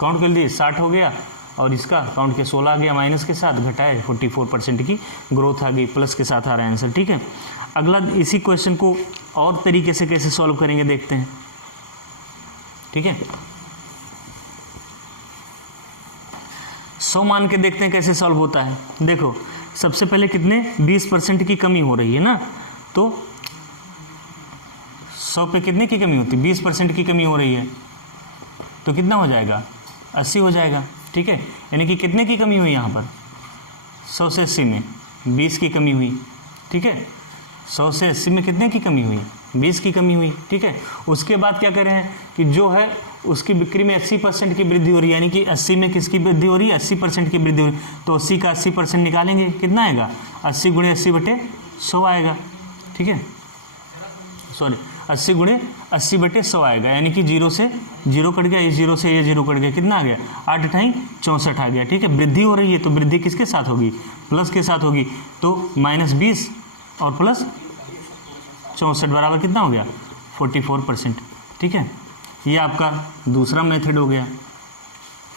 काउंट कर लिए 60 हो गया, और इसका काउंट के 16 आ गया, माइनस के साथ घटाए 44% की ग्रोथ आ गई, प्लस के साथ आ रहा है आंसर, ठीक है। अगला इसी क्वेश्चन को और तरीके से कैसे सॉल्व करेंगे देखते हैं, ठीक है। 100 मान के देखते हैं कैसे सॉल्व होता है। देखो सबसे पहले कितने 20% की कमी हो रही है ना, तो 100 पे कितने की कमी होती है, 20% की कमी हो रही है, तो कितना हो जाएगा 80 हो जाएगा, ठीक है। यानी कि कितने की कमी हुई यहाँ पर 100 से 80 में 20 की कमी हुई, ठीक है। 100 से 80 में कितने की कमी हुई, 20 की कमी हुई, ठीक है। उसके बाद क्या कर रहे हैं कि जो है उसकी बिक्री में 80% की वृद्धि हो रही है, यानी कि 80 में किसकी वृद्धि हो रही है, 80% की वृद्धि हो रही है, तो 80 का 80% निकालेंगे, कितना आएगा 80 गुणे 80/100 आएगा, ठीक है। सॉरी 80 गुणे 80/100 आएगा, यानी कि 0 से 0 कट गया, ये 0 से ये 0 कट गया, कितना आ गया 8 × 64 आ गया, ठीक है। वृद्धि हो रही है तो वृद्धि किसके साथ होगी, प्लस के साथ होगी, तो -20 और प्लस 64 बराबर कितना हो गया 44%, ठीक है। ये आपका दूसरा मेथड हो गया।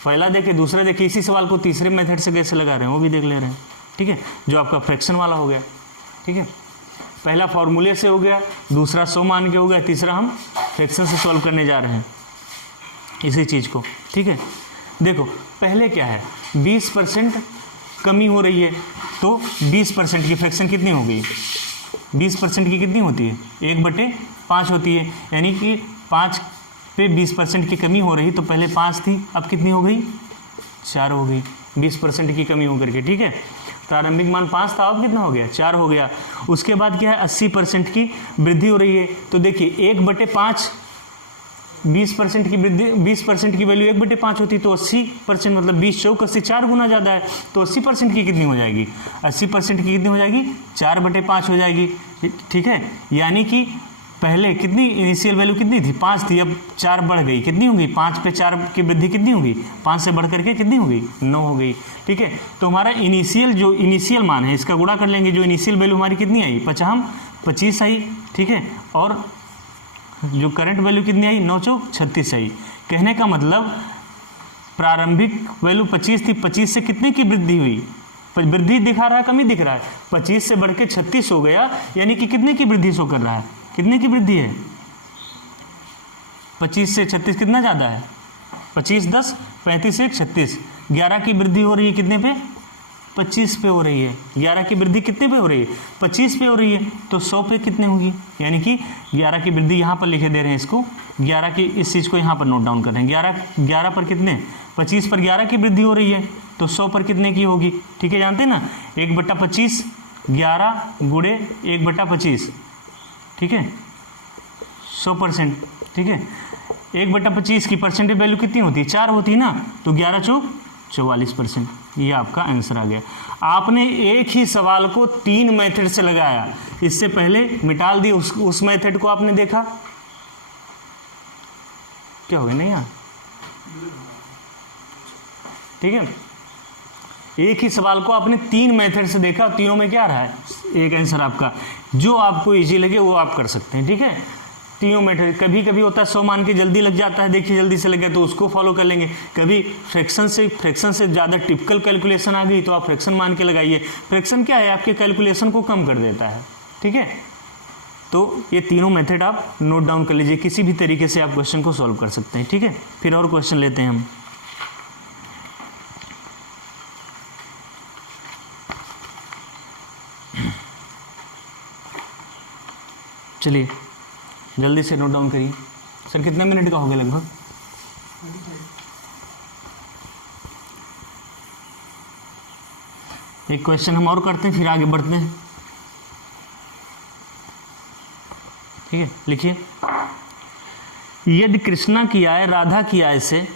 पहला देखिए, दूसरा देखिए, इसी सवाल को तीसरे मेथड से कैसे लगा रहे हैं वो भी देख ले रहे हैं, ठीक है, जो आपका फ्रैक्शन वाला हो गया, ठीक है। पहला फॉर्मूले से हो गया, दूसरा 100 मान के हो गया, तीसरा हम फ्रैक्शन से सॉल्व करने जा रहे हैं इसी चीज़ को, ठीक है। देखो पहले क्या है, 20% कमी हो रही है, तो 20% की फ्रैक्शन कितनी हो गई, 20% की कितनी होती है 1/5 होती है, यानी कि 5 पे 20% की कमी हो रही, तो पहले 5 थी, अब कितनी हो गई 4 हो गई, 20% की कमी होकर के, ठीक है। प्रारंभिक मान 5 था, अब कितना हो गया 4 हो गया। उसके बाद क्या है 80% की वृद्धि हो रही है, तो देखिए 1/5 20% की वृद्धि, 20% की वैल्यू 1/5 होती, तो 80% मतलब 20 चौक 80 4 गुना ज़्यादा है, तो 80% की कितनी हो जाएगी, 80% की कितनी हो जाएगी 4/5 हो जाएगी, ठीक है। यानी कि पहले कितनी इनिशियल वैल्यू कितनी थी 5 थी, अब 4 बढ़ गई, कितनी होगी 5 पे 4 की वृद्धि कितनी होगी 5 से बढ़ करके कितनी होगी 9 हो गई, ठीक है। तो हमारा इनिशियल मान है, इसका गुणा कर लेंगे, जो इनिशियल वैल्यू हमारी कितनी आई 25 आई, ठीक है। और जो करंट वैल्यू कितनी आई 9 चौक 36 आई। कहने का मतलब प्रारंभिक वैल्यू 25 थी, 25 से कितने की वृद्धि हुई, वृद्धि दिखा रहा है कमी दिख रहा है, 25 से बढ़ के 36 हो गया, यानी कि कितने की वृद्धि शो कर रहा है, कितने की वृद्धि है 25 से 36 कितना ज़्यादा है 25 10 35 1 36, 11 की वृद्धि हो रही है कितने पे 25 पे हो रही है, 11 की वृद्धि कितने पे हो रही है 25 पे हो रही है, तो 100 पे कितने होगी, यानी कि 11 की वृद्धि यहाँ पर लिखे दे रहे हैं इसको, 11 की इस चीज़ को यहाँ पर नोट डाउन कर रहे हैं, 11 पर कितने 25 पर 11 की वृद्धि हो रही है, तो 100 पर कितने की होगी, ठीक है, जानते हैं ना 1/25 11 गुणे 1/25, ठीक है 100%, ठीक है। 1/25 की परसेंटेज वैल्यू कितनी होती है 4 होती है ना, तो 11 चौक 44%, ये आपका आंसर आ गया। आपने एक ही सवाल को 3 मेथड से लगाया, इससे पहले मिटाल दी उस मेथड को आपने देखा, क्या हो गया नहीं यार, ठीक है। एक ही सवाल को आपने 3 मेथड से देखा, तीनों में क्या रहा है एक आंसर आपका, जो आपको इजी लगे वो आप कर सकते हैं, ठीक है। तीनों मेथड, कभी कभी होता है 100 मान के जल्दी लग जाता है, देखिए जल्दी से लग गया तो उसको फॉलो कर लेंगे, कभी फ्रैक्शन से ज़्यादा टिपिकल कैलकुलेशन आ गई तो आप फ्रैक्शन मान के लगाइए, फ्रैक्शन क्या है आपके कैलकुलेशन को कम कर देता है, ठीक है। तो ये तीनों मेथड आप नोट डाउन कर लीजिए, किसी भी तरीके से आप क्वेश्चन को सॉल्व कर सकते हैं, ठीक है। फिर और क्वेश्चन लेते हैं हम। चलिए जल्दी से नोट डाउन करिए। सर कितने मिनट का हो गया लगभग? एक क्वेश्चन हम और करते हैं फिर आगे बढ़ते हैं। ठीक है, लिखिए। यदि कृष्णा की आय राधा की आय से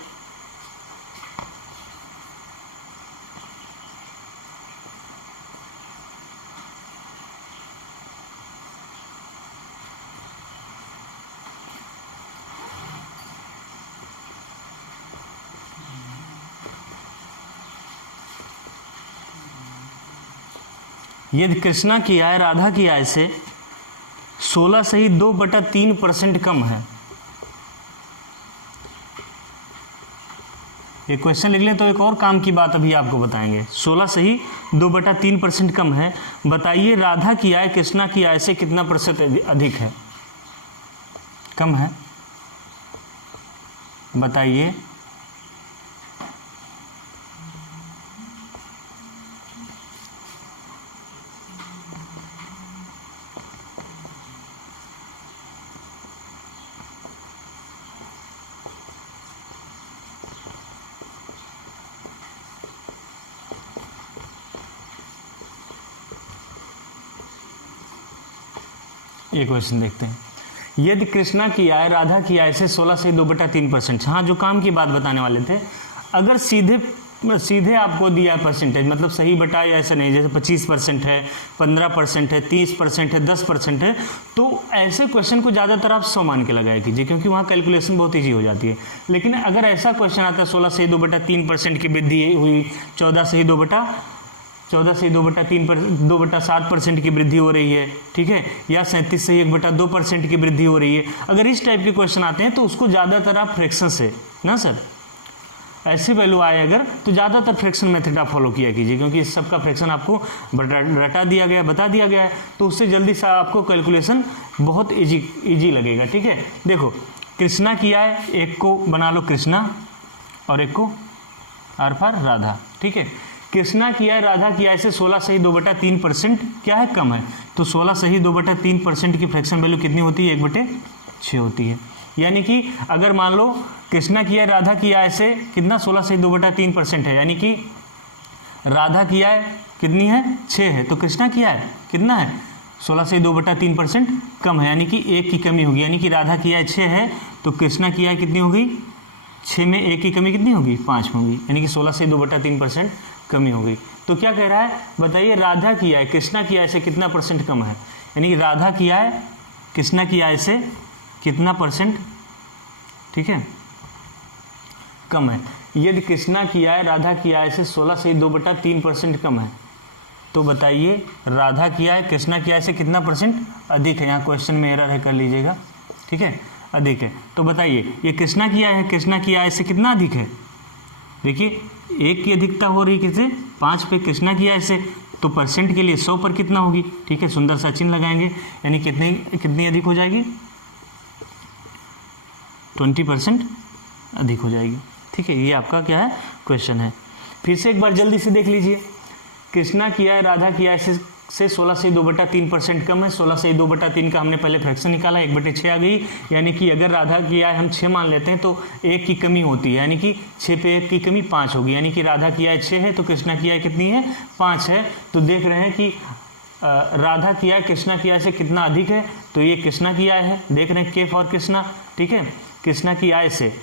यदि कृष्णा की आय राधा की आय से 16 सही 2/3% कम है। एक क्वेश्चन लिख लें तो एक और काम की बात अभी आपको बताएंगे। 16 सही 2/3% कम है। बताइए राधा की आय कृष्णा की आय से कितना प्रतिशत अधिक है? कम है। बताइए। ये क्वेश्चन देखते हैं। यदि कृष्णा की आय राधा की आय से 16 से 2/3%। हाँ, जो काम की बात बताने वाले थे, अगर सीधे आपको दिया है परसेंटेज, मतलब सही बटा या ऐसा नहीं, जैसे 25% है, 15% है, 30% है, 10% है, तो ऐसे क्वेश्चन को ज़्यादातर आप 100 मान के लगाया कीजिए, क्योंकि वहाँ कैलकुलेशन बहुत ईजी हो जाती है। लेकिन अगर ऐसा क्वेश्चन आता है 16 से 2/3% की वृद्धि हुई, 14 से 2/7% की वृद्धि हो रही है, ठीक है, या 37 से 1/2% की वृद्धि हो रही है, अगर इस टाइप के क्वेश्चन आते हैं तो उसको ज़्यादातर आप फ्रैक्शन से, ना सर, ऐसी वैल्यू आए अगर, तो ज़्यादातर फ्रैक्शन मेथड आप फॉलो किया कीजिए, क्योंकि इस सब का फ्रैक्शन आपको रटा दिया गया, बता दिया गया है, तो उससे जल्दी से आपको कैलकुलेशन बहुत ईजी लगेगा। ठीक है, देखो कृष्णा की आय, एक को बना लो कृष्णा और एक को आर फॉर राधा। ठीक है, कृष्णा की आय राधा की आय से 16 सही 2/3% क्या है? कम है। तो 16 सही 2/3% की फ्रैक्शन वैल्यू कितनी होती है? 1/6 होती है। यानी कि अगर मान लो कृष्णा की आय राधा की आय से कितना, 16 सही 2/3% है, यानी कि राधा की आय कितनी है? 6 है, तो कृष्णा की आय कितना है? 16 से 2/3% कम है, यानी कि 1 की कमी होगी। यानी कि राधा की आय 6 है तो कृष्णा की आय कितनी होगी? 6 में 1 की कमी कितनी होगी? 5 होगी, यानी कि 16 से 2/3% कमी हो गई। तो क्या कह रहा है? बताइए राधा की आय कृष्णा की आय से कितना परसेंट कम है? यानी कि राधा की आय कृष्णा की आय से कितना परसेंट, ठीक है, कम है। यदि कृष्णा की आय राधा की आय से 16 से 2/3% कम है, तो बताइए राधा की आय कृष्णा की आय से कितना परसेंट अधिक है? यहाँ क्वेश्चन में एरर है, कर लीजिएगा। ठीक है, अधिक है। तो बताइए ये कृष्णा की आय है, कृष्णा की आय से कितना अधिक है? देखिए 1 की अधिकता हो रही किसे? 5 पे, कृष्णा की आय से, तो परसेंट के लिए 100 पर कितना होगी? ठीक है, सुंदर सा चिन्ह लगाएंगे, यानी कितनी अधिक हो जाएगी? 20% अधिक हो जाएगी। ठीक है, ये आपका क्या है? क्वेश्चन है। फिर से एक बार जल्दी से देख लीजिए। कृष्णा की आय राधा की आय से 16 से 2/3% कम है। 16 से 2/3 का हमने पहले फ्रैक्शन निकाला, 1/6 आ गई, यानी कि अगर राधा की आय हम 6 मान लेते हैं तो 1 की कमी होती है, यानी कि 6 पे 1 की कमी 5 होगी, यानी कि राधा की आय 6 है तो कृष्णा की आय कितनी है? 5 है। तो देख रहे हैं कि राधा की आय कृष्णा की आय से कितना अधिक है, तो ये कृष्णा की आय है, देख रहे हैं के फॉर कृष्णा। ठीक है, कृष्णा की आय से,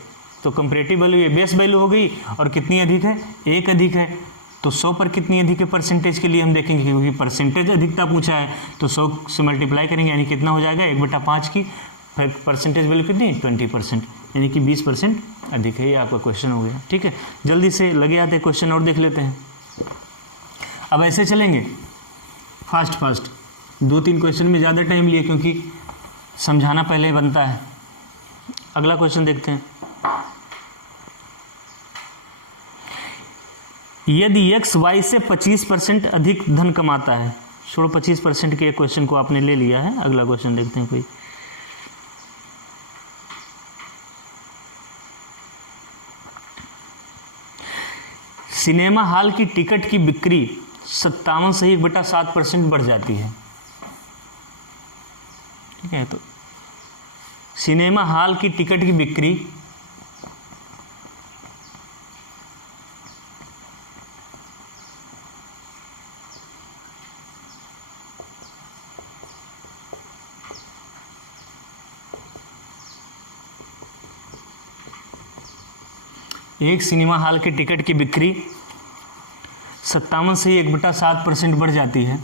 तो कंपैरेटिव वैल्यू ये बेस वैल्यू हो गई, और कितनी अधिक है? 1 अधिक है। तो 100 पर कितनी अधिक है परसेंटेज के लिए हम देखेंगे, क्योंकि परसेंटेज अधिकता पूछा है, तो 100 से मल्टीप्लाई करेंगे, यानी कितना हो जाएगा? 1/5 की परसेंटेज वैल्यू कितनी? 20%, यानी कि 20% अधिक है। ये आपका क्वेश्चन हो गया। ठीक है, जल्दी से लगे आते क्वेश्चन और देख लेते हैं। अब ऐसे चलेंगे फास्ट 2-3 क्वेश्चन में ज़्यादा टाइम लिए, क्योंकि समझाना पहले बनता है। अगला क्वेश्चन देखते हैं। यदि x y से 25% अधिक धन कमाता है, छोड़ो 25% के क्वेश्चन को आपने ले लिया है, अगला क्वेश्चन देखते हैं कोई। सिनेमा हॉल की टिकट की बिक्री 57 से 1/7% बढ़ जाती है। ठीक है। तो सिनेमा हॉल की टिकट की बिक्री एक सिनेमा हॉल के टिकट की बिक्री 57 से 1/7% बढ़ जाती है।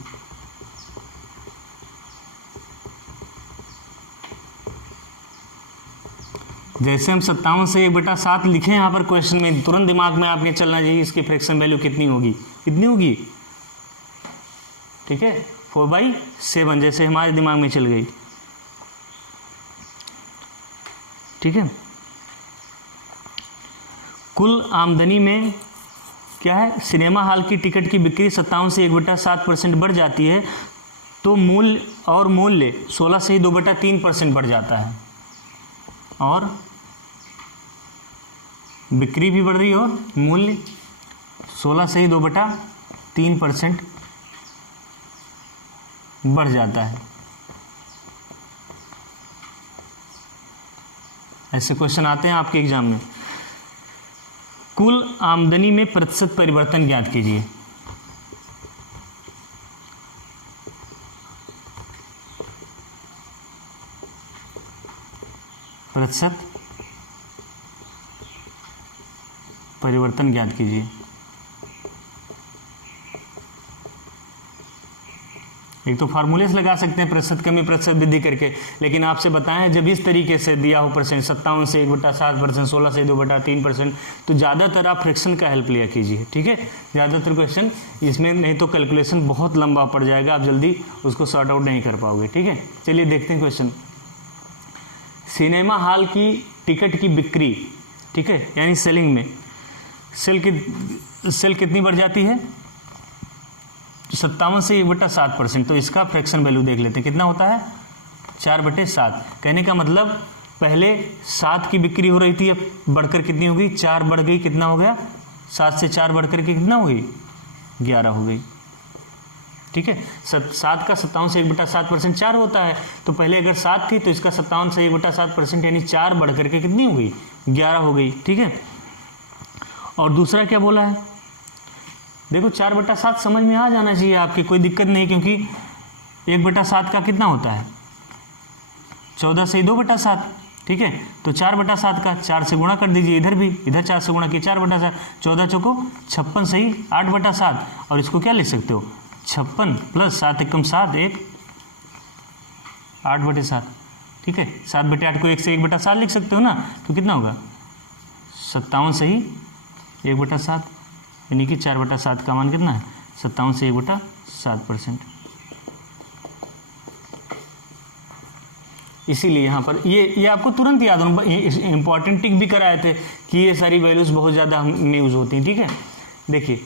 जैसे हम 57 से 1/7 लिखे यहाँ पर क्वेश्चन में, तुरंत दिमाग में आपके चलना चाहिए इसकी फ्रैक्शन वैल्यू कितनी होगी, कितनी होगी, ठीक है, 4/7, जैसे हमारे दिमाग में चल गई, ठीक है। कुल आमदनी में क्या है, सिनेमा हॉल की टिकट की बिक्री 57 से 1/7% बढ़ जाती है, तो मूल्य 16 से 2/3% बढ़ जाता है, और बिक्री भी बढ़ रही है और मूल्य 16 से 2/3% बढ़ जाता है। ऐसे क्वेश्चन आते हैं आपके एग्जाम में। कुल आमदनी में प्रतिशत परिवर्तन ज्ञात कीजिए। प्रतिशत परिवर्तन ज्ञात कीजिए। एक तो फार्मूले से लगा सकते हैं प्रतिशत कमी प्रतिशत वृद्धि करके, लेकिन आपसे बताएं जब इस तरीके से दिया हो परसेंट 57 से 1/7%, 16 से 2/3%, तो ज़्यादातर आप फ्रैक्शन का हेल्प लिया कीजिए, ठीक है। ज़्यादातर क्वेश्चन इसमें, नहीं तो कैलकुलेशन बहुत लंबा पड़ जाएगा, आप जल्दी उसको सॉर्ट आउट नहीं कर पाओगे, ठीक है। चलिए देखते हैं क्वेश्चन। सिनेमा हॉल की टिकट की बिक्री, ठीक है, यानी सेलिंग में सेल कितनी बढ़ जाती है, 57 से 1/7%, तो इसका फ्रैक्शन वैल्यू देख लेते हैं कितना होता है, 4/7। कहने का मतलब पहले 7 की बिक्री हो रही थी, अब बढ़कर कितनी हो गई, 4 बढ़ गई, कितना हो गया, 7 से 4 बढ़कर के कितना हो गई, 11 हो गई, ठीक है। 7 का 57 से 1/7% 4 होता है, तो पहले अगर 7 थी तो इसका 57 से 1/7% यानी 4 बढ़कर के कितनी हो गई, 11 हो गई, ठीक है। और दूसरा क्या बोला है, देखो 4/7 समझ में आ जाना चाहिए आपकी, कोई दिक्कत नहीं, क्योंकि 1/7 का कितना होता है, 14 से 2/7, ठीक है। तो 4/7 का 4 से गुणा कर दीजिए, इधर भी, इधर 4 से गुणा किया, 4/7, 14 चौको 56 सही 8/7, और इसको क्या लिख सकते हो, 56 प्लस 7 एकम 7, 8/7, ठीक है। 7/8 को 1 से 1/7 लिख सकते हो ना, तो कितना होगा 57 सही 1/7, यानी कि 4/7 का मान कितना है, 57 से 1/7%। इसीलिए यहाँ पर ये आपको तुरंत याद होना, इंपॉर्टेंट टिक भी कराए थे कि ये सारी वैल्यूज़ बहुत ज़्यादा हमें यूज़ होती हैं, ठीक है। देखिए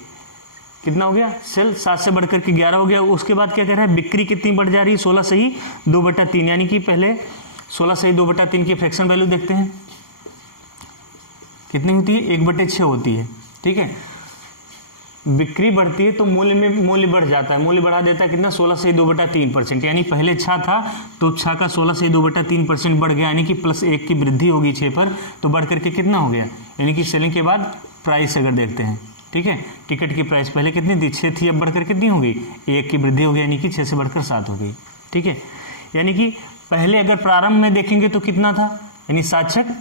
कितना हो गया, सेल 7 से बढ़कर के 11 हो गया। उसके बाद क्या कह रहा है, बिक्री कितनी बढ़ जा रही है, 16 से ही 2/3, यानी कि पहले 16 से ही 2/3 की फ्रैक्शन वैल्यू देखते हैं कितनी होती है, 1/6 होती है, ठीक है। बिक्री बढ़ती है तो मूल्य बढ़ जाता है, मूल्य बढ़ा देता है कितना, 16 से 2/3%, यानी पहले 6 था तो 6 का 16 से 2/3% बढ़ गया, यानी कि +1 की वृद्धि होगी 6 पर, तो बढ़ करके कितना हो गया, यानी कि सेलिंग के बाद प्राइस अगर देखते हैं, ठीक है, टिकट की प्राइस पहले कितनी थी, 6 थी, अब बढ़कर कितनी हो गई, 1 की वृद्धि हो गई, यानी कि 6 से बढ़कर 7 हो गई, ठीक है। यानी कि पहले अगर प्रारंभ में देखेंगे तो कितना था, यानी 7×6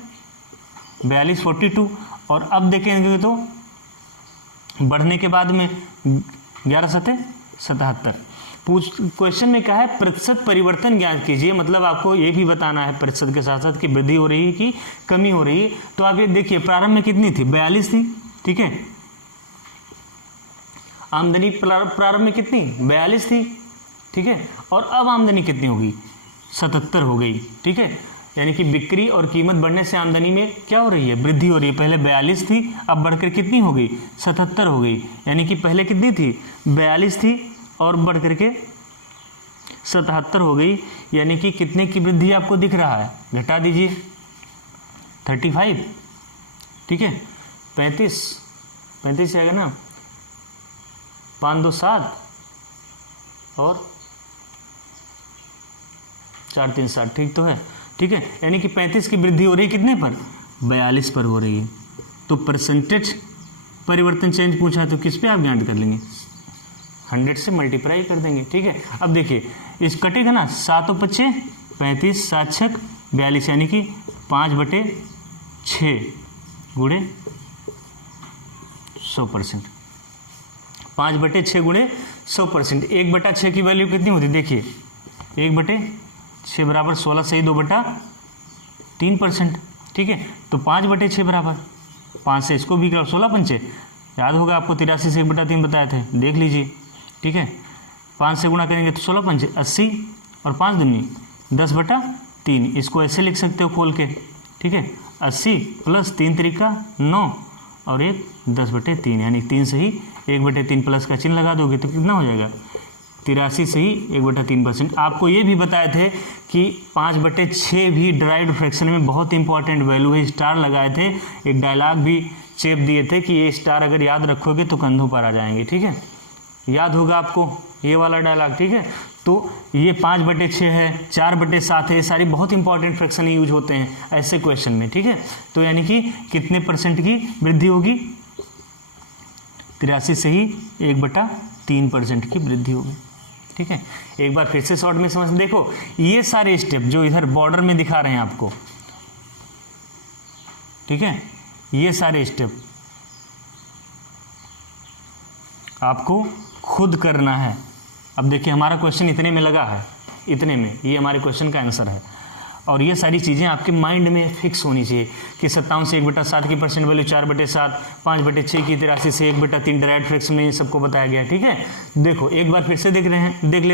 42 42, और अब देखेंगे तो बढ़ने के बाद में 11×7 77। क्वेश्चन में क्या है, प्रतिशत परिवर्तन ज्ञात कीजिए, मतलब आपको ये भी बताना है प्रतिशत के साथ साथ कि वृद्धि हो रही है कि कमी हो रही है। तो आप ये देखिए प्रारंभ में कितनी थी, 42 थी, ठीक है, आमदनी प्रारंभ में कितनी, 42 थी, ठीक है, और अब आमदनी कितनी होगी, 77 हो गई, ठीक है। यानी कि बिक्री और कीमत बढ़ने से आमदनी में क्या हो रही है, वृद्धि हो रही है। पहले 42 थी, अब बढ़कर कितनी हो गई, 77 हो गई, यानी कि पहले कितनी थी, 42 थी और बढ़ करके 77 हो गई, यानी कि कितने की वृद्धि आपको दिख रहा है, घटा दीजिए 35, ठीक है, 35 आएगा ना, 5 2 7 और 4 3 60, ठीक तो है, ठीक है। यानी कि 35 की वृद्धि हो रही है कितने पर, 42 पर हो रही है। तो परसेंटेज परिवर्तन चेंज पूछा है तो किस पे आप ज्ञात कर लेंगे, 100 से मल्टीप्लाई कर देंगे, ठीक है। अब देखिए इस कटेगा ना, 7 और 5 35, 7 6 42, यानी कि 5/6 गुणे 100%, 5/6 गुणे 100%। 1/6 की वैल्यू कितनी होती है, देखिए 1/6 बराबर 16 सही 2/3%, ठीक है। तो 5/6 बराबर 5 से इसको भी कर 16 पंचे, याद होगा आपको 83 से 1/3 बताए थे, देख लीजिए, ठीक है। 5 से गुणा करेंगे तो 16 पंचे 80 और 5 दूनी 10/3, इसको ऐसे लिख सकते हो खोल के, ठीक है। 80 प्लस 3 त्रिका 9 और 1 10/3, यानी 3 से ही 1/3 प्लस का चिन्ह लगा दोगे तो कितना हो जाएगा, 83 से ही 1/3%। आपको ये भी बताए थे कि 5/6 भी डिराइव्ड फ्रैक्शन में बहुत इंपॉर्टेंट वैल्यू है, स्टार लगाए थे, एक डायलॉग भी चेप दिए थे कि ये स्टार अगर याद रखोगे तो कंधों पर आ जाएंगे, ठीक है, याद होगा आपको ये वाला डायलॉग, ठीक है। तो ये 5/6 है, 4/7 है, ये सारी बहुत इंपॉर्टेंट फ्रैक्शन यूज होते हैं ऐसे क्वेश्चन में, ठीक है। तो यानी कि कितने परसेंट की वृद्धि होगी, 83 से ही 1/3% की वृद्धि होगी, ठीक है। एक बार फिर से शॉर्ट में समझ, देखो ये सारे स्टेप जो इधर बॉर्डर में दिखा रहे हैं आपको, ठीक है, ये सारे स्टेप आपको खुद करना है। अब देखिए हमारा क्वेश्चन इतने में लगा है, इतने में ये हमारे क्वेश्चन का आंसर है, और ये सारी चीज़ें आपके माइंड में फिक्स होनी चाहिए कि 57 से 1/7 की परसेंट वैल्यू 4/7, 5/6 की 83 से 1/3 डायरेक्ट फ्रैक्शन में ये सबको बताया गया, ठीक है। देखो एक बार फिर से देख ले रहे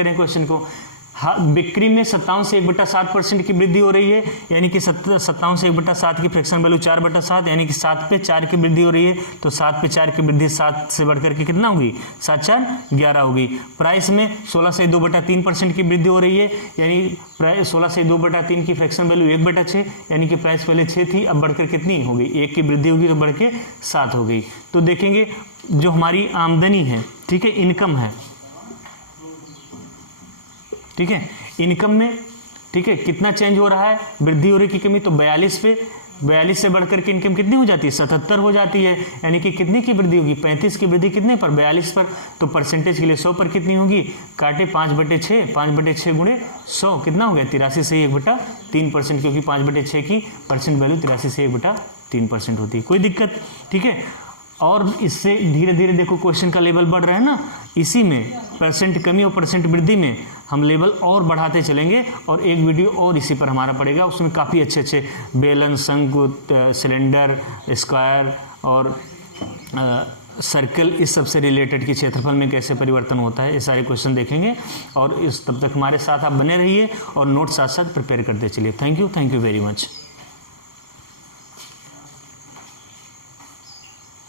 हैं क्वेश्चन को। हाँ, बिक्री में 57 से 1/7% की वृद्धि हो रही है, यानी कि 57 से 1/7 की फ्रैक्शन वैल्यू 4/7, यानी कि 7 पे 4 की वृद्धि हो रही है, तो 7 पे 4 की वृद्धि 7 से बढ़कर के कितना होगी, 7 4 11 होगी। प्राइस में 16 से 2/3% की वृद्धि हो रही है, यानी 16 से 2/3 की फ्रैक्शन वैल्यू 1/6, यानी कि प्राइस पहले 6 थी, अब बढ़कर कितनी हो गई, 1 की वृद्धि होगी तो बढ़ के 7 हो गई। तो देखेंगे जो हमारी आमदनी है, ठीक है, इनकम है, ठीक है, इनकम में, ठीक है, कितना चेंज हो रहा है, वृद्धि हो रही की कमी, तो 42 पे 42 से बढ़कर के इनकम कितनी हो जाती है, 77 हो जाती है, यानी कि कितनी की वृद्धि होगी, 35 की वृद्धि कितने पर, 42 पर। तो परसेंटेज के लिए 100 पर कितनी होगी, काटे 5/6, 5/6 गुणे 100 कितना हो गया, 83 से 1/3%, क्योंकि 5/6 की परसेंट वैल्यू 83 से 1/3% होती है। कोई दिक्कत, ठीक है। और इससे धीरे धीरे देखो क्वेश्चन का लेवल बढ़ रहा है ना, इसी में परसेंट कमी और परसेंट वृद्धि में हम लेवल और बढ़ाते चलेंगे, और एक वीडियो और इसी पर हमारा पड़ेगा, उसमें काफ़ी अच्छे अच्छे बेलन, शंकु, सिलेंडर, स्क्वायर और सर्कल, इस सब से रिलेटेड कि क्षेत्रफल में कैसे परिवर्तन होता है, ये सारे क्वेश्चन देखेंगे। और इस तब तक हमारे साथ आप बने रहिए और नोट साथ साथ प्रिपेयर करते चलिए। Thank you very much.